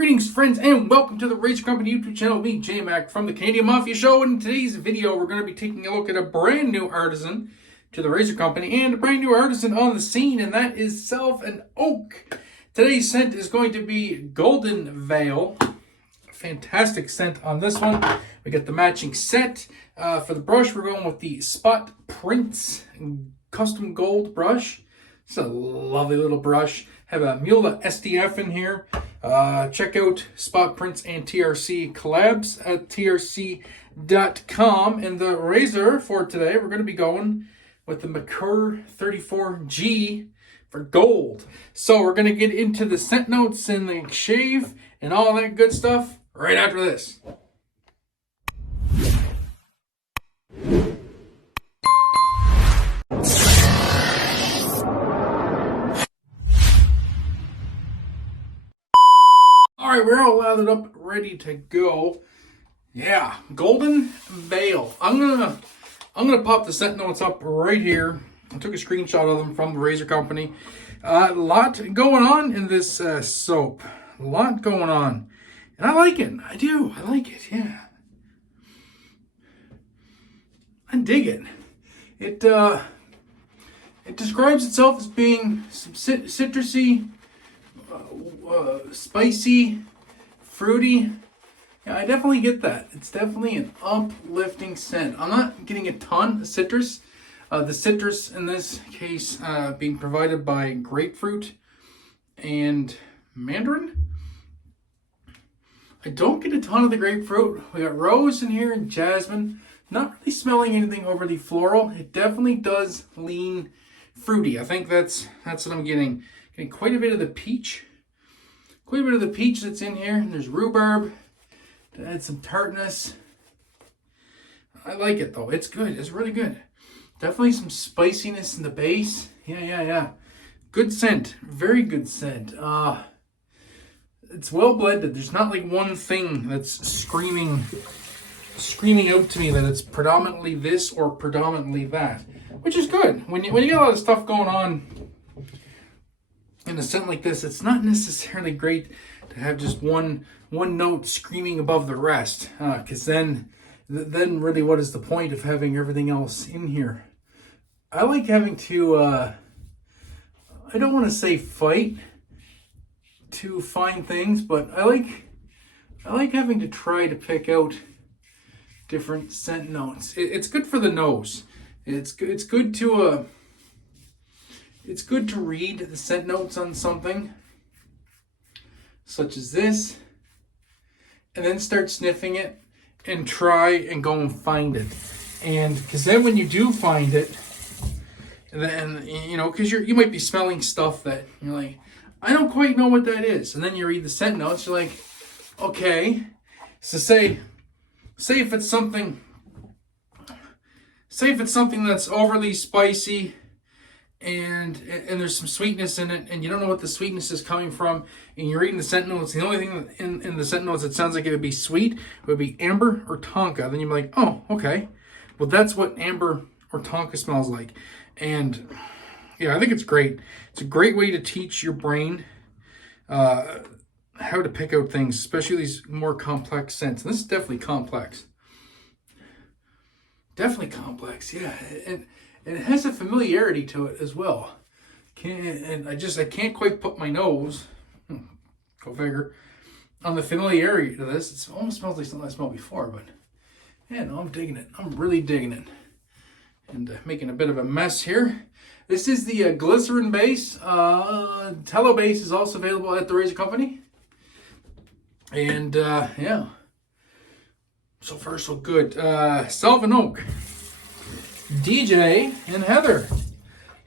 Greetings, friends, and welcome to the Razor Company YouTube channel. Me, J-Mac, from the Canadian Mafia Show. In today's video, we're going to be taking a look at a brand new artisan to the Razor Company and a brand new artisan on the scene, and that is Salve and Oak. Today's scent is going to be Golden Vale. Fantastic scent on this one. We got the matching set. For the brush, we're going with the Spot Prints Custom Gold brush. It's a lovely little brush. Have a Muhle STF in here. Check out Spot Prints and TRC collabs at trc.com. And the razor for today, we're going to be going with the Merkur 34G for gold. So we're going to get into the scent notes and the shave and all that good stuff right after this. All right, we're all lathered up, ready to go. Yeah, Golden Vale. I'm gonna pop the scent notes up right here. I took a screenshot of them from the Razor Company. A lot going on in this soap. A lot going on, and I like it. I do. I like it. Yeah, I dig it. It describes itself as being some citrusy. Spicy, fruity. Yeah, I definitely get that. It's definitely an uplifting scent. I'm not getting a ton of citrus. The citrus in this case being provided by grapefruit and mandarin. I don't get a ton of the grapefruit. We got rose in here and jasmine. Not really smelling anything overly floral. It definitely does lean fruity. I think that's what I'm getting. Getting quite a bit of the peach. Quite a bit of the peach that's in here. And there's rhubarb to add some tartness. I like it though. It's good. It's really good. Definitely some spiciness in the base. Yeah. Good scent. Very good scent. It's well blended. There's not like one thing that's screaming out to me that it's predominantly this or predominantly that, which is good. When you get a lot of stuff going on in a scent like this, it's not necessarily great to have just one note screaming above the rest, because then really what is the point of having everything else in here? I like having to I don't want to say fight to find things, but I like having to try to pick out different scent notes. It's good for the nose. It's good to it's good to read the scent notes on something such as this and then start sniffing it and try and go and find it. And because then when you do find it, then, you know, because you might be smelling stuff that you're like, I don't quite know what that is. And then you read the scent notes, you're like, okay. So say if it's something that's overly spicy, and there's some sweetness in it, and you don't know what the sweetness is coming from, and you're reading the scent notes, the only thing in the scent notes that sounds like it would be sweet would be amber or tonka. Then you're like, oh, okay. Well, that's what amber or tonka smells like. And yeah, I think it's great. It's a great way to teach your brain how to pick out things, especially these more complex scents. And this is definitely complex. Definitely complex, yeah. And it has a familiarity to it as well. I can't quite put my nose, go figure, on the familiarity to this. It almost smells like something I smelled before, but yeah, no, I'm digging it. I'm really digging it. And making a bit of a mess here. This is the glycerin base. Tallow base is also available at the Razor Company. And yeah, so far so good. Salve and Oak. DJ and Heather,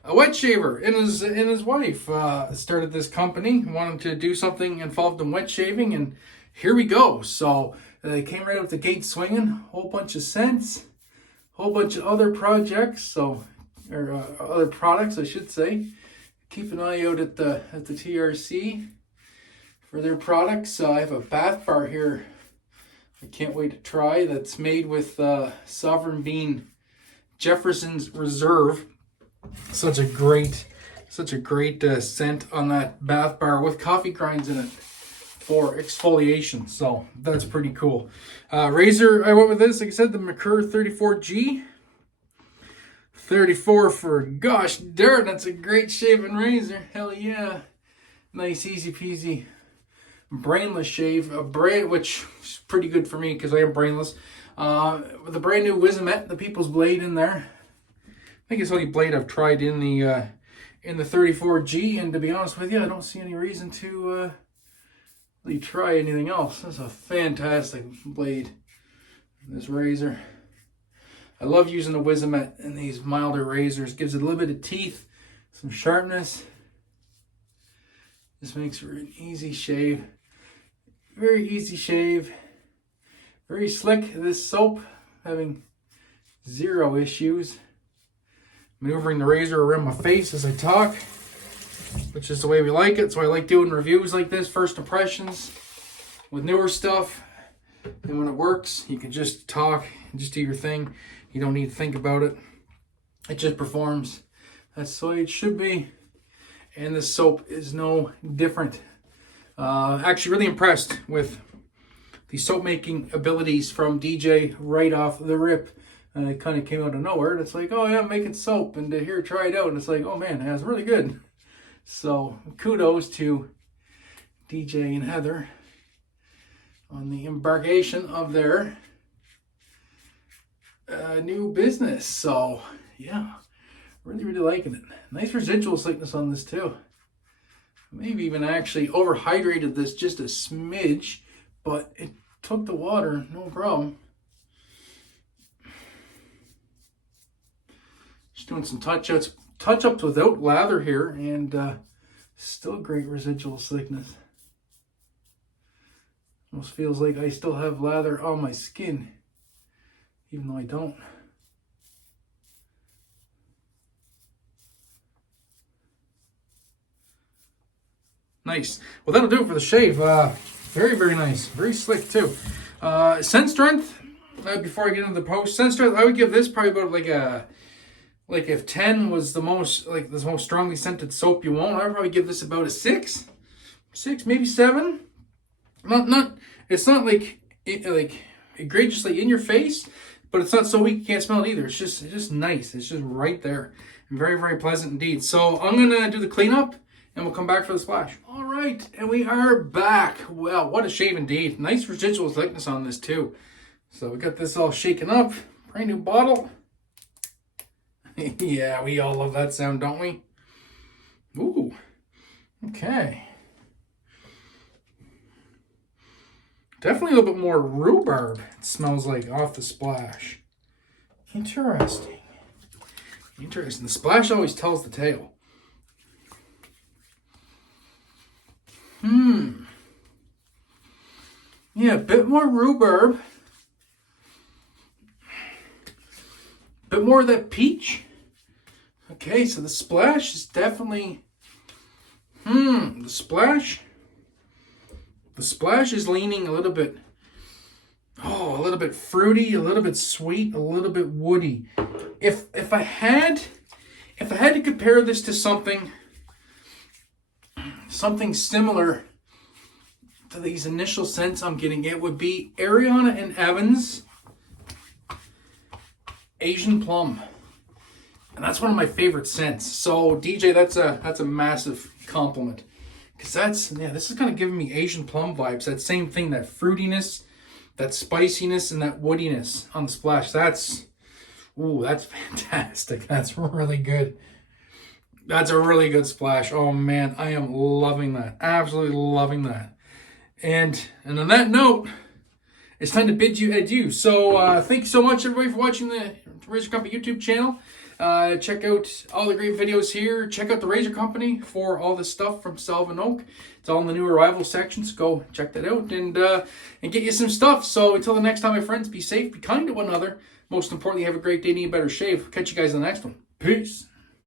a wet shaver, and his wife started this company, wanted to do something involved in wet shaving, and here we go. So they came right out the gate swinging, whole bunch of scents, whole bunch of other projects, or other products, I should say. Keep an eye out at the TRC for their products. I have a bath bar here I can't wait to try. That's made with Sovereign Bean Jefferson's Reserve. Such a great scent on that bath bar with coffee grinds in it. for exfoliation. So that's pretty cool. Razor, I went with this, like I said, the Merkur 34G. 34 for, gosh darn, that's a great shaving razor. Hell yeah. Nice, easy peasy, brainless shave. Which is pretty good for me because I am brainless. With the brand new Wizamet, the People's Blade in there. I think it's the only blade I've tried in the 34G, and to be honest with you, I don't see any reason to really try anything else. That's a fantastic blade, this razor. I love using the Wizamet in these milder razors. Gives it a little bit of teeth, some sharpness. This makes for an easy shave. Very easy shave. Very slick. This soap, having zero issues. Maneuvering the razor around my face as I talk, which is the way we like it. So I like doing reviews like this, first impressions with newer stuff. And when it works, you can just talk and just do your thing. You don't need to think about it. It just performs. That's the way it should be. And this soap is no different. Actually really impressed with the soap making abilities from DJ right off the rip. It kind of came out of nowhere. And it's like, oh yeah, I'm making soap. And here, try it out. And it's like, oh man, that's really good. So kudos to DJ and Heather on the embarkation of their new business. So yeah, really liking it. Nice residual thickness on this too. Maybe even actually overhydrated this just a smidge, but it took the water, no problem. Just doing some touch-ups without lather here, and still great residual thickness. Almost feels like I still have lather on my skin, even though I don't. Nice. Well, that'll do it for the shave. Very nice. Very slick too. Scent strength, before I get into the post, scent strength, I would give this probably about like if 10 was the most strongly scented soap you want, I would probably give this about a 6, maybe 7. It's not like egregiously in your face, but it's not so weak you can't smell it either. It's just nice. It's just right there. And very pleasant indeed. So I'm gonna do the cleanup and we'll come back for the splash. All right, and we are back. Well, what a shave indeed. Nice residual thickness on this too. So we got this all shaken up. Brand new bottle. Yeah, we all love that sound, don't we? Ooh, okay. Definitely a little bit more rhubarb, it smells like, off the splash. Interesting. The splash always tells the tale. Yeah, a bit more rhubarb. A bit more of that peach. Okay, so the splash is definitely... The splash is leaning a little bit fruity, a little bit sweet, a little bit woody. If I had to compare this to something similar to these initial scents I'm getting, it would be Ariana and Evans Asian Plum. And that's one of my favorite scents. So DJ, that's a massive compliment. Because this is kind of giving me Asian Plum vibes. That same thing, that fruitiness, that spiciness, and that woodiness on the splash. That's fantastic. That's really good. That's a really good splash. Oh man, I am loving that. Absolutely loving that. And on that note, it's time to bid you adieu. So thank you so much, everybody, for watching the Razor Company YouTube channel. Check out all the great videos here. Check out the Razor Company for all the stuff from Salve and Oak. It's all in the new arrival sections. Go check that out and get you some stuff. So until the next time, my friends, be safe, be kind to one another. Most importantly, have a great day and eat a better shave. Catch you guys in the next one. Peace.